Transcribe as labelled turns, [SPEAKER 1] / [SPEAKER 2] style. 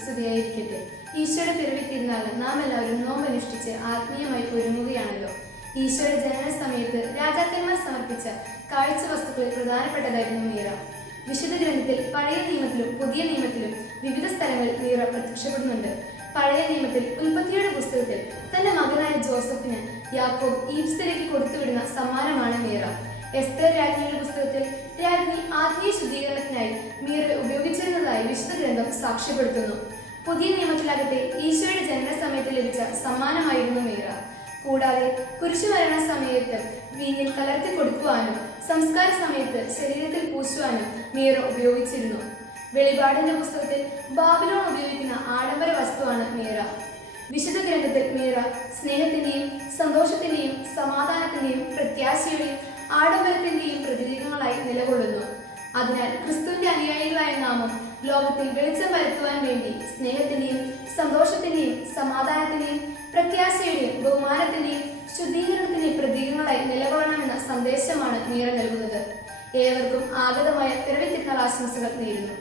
[SPEAKER 1] സ്തുതിയായിരിക്കട്ടെ. ഈശോയുടെ പിറവി തിരുനാൾ നാം എല്ലാവരും നോമ്പനുഷ്ഠിച്ച് ആത്മീയമായി ഒരുങ്ങുകയാണല്ലോ. ഈശോയുടെ ജനന സമയത്ത് രാജാക്കന്മാർ സമർപ്പിച്ച കാഴ്ച വസ്തുക്കളിൽ പ്രധാനപ്പെട്ടതായിരുന്നു മീറ. വിശുദ്ധ ഗ്രന്ഥത്തിൽ പഴയ നിയമത്തിലും പുതിയ നിയമത്തിലും വിവിധ സ്ഥലങ്ങളിൽ മീറ പ്രത്യക്ഷപ്പെടുന്നുണ്ട്. പഴയ നിയമത്തിൽ ഉൽപ്പത്തിയുടെ പുസ്തകത്തിൽ തന്റെ മകനായ ജോസഫിന് യാക്കോബ് ഈപ്സിലേക്ക് കൊടുത്തുവിടുന്ന സമ്മാനമാണ് മീറ. എസ്തർ രാജ്ഞിയുടെ പുസ്തകത്തിൽ ഉപയോഗിച്ചിരുന്നതായി വിശുദ്ധ ഗ്രന്ഥം സാക്ഷ്യപ്പെടുത്തുന്നു. പുതിയ നിയമത്തിലാകട്ടെ ഈശോയുടെ ജനന സമയത്ത് ലഭിച്ച സമ്മാനമായിരുന്നു മീറ. കൂടാതെ കുരിശുമരണ സമയത്ത് വീഞ്ഞിൽ കലർത്തി കൊടുക്കുവാനും സംസ്കാര സമയത്ത് ശരീരത്തിൽ പൂശുവാനും മീറ ഉപയോഗിച്ചിരുന്നു. വെളിപാടിന്റെ പുസ്തകത്തിൽ ബാബിലോൺ ഉപയോഗിക്കുന്ന ആഡംബര വസ്തുവാണ് മീറ. വിശുദ്ധ ഗ്രന്ഥത്തിൽ മീറ സ്നേഹത്തിന്റെയും സന്തോഷത്തിന്റെയും സമാധാനത്തിന്റെയും പ്രത്യാശയുടെയും ആഡംബരത്തിന്റെയും പ്രതീകങ്ങളായി നിലകൊള്ളുന്നു. അതിനാൽ ക്രിസ്തുവിന്റെ അനുയായികളായ നാമം ലോകത്തിൽ വെളിച്ചം വരുത്തുവാൻ വേണ്ടി സ്നേഹത്തിന്റെയും സന്തോഷത്തിന്റെയും സമാധാനത്തിന്റെയും പ്രത്യാശയുടെയും ബഹുമാനത്തിന്റെയും ശുദ്ധീകരണത്തിന്റെയും പ്രതീകങ്ങളായി നിലകൊള്ളണമെന്ന സന്ദേശമാണ് നീറ നൽകുന്നത്. ഏവർക്കും ആഗതമായ പിറവി ആശംസകൾ നേരുന്നു.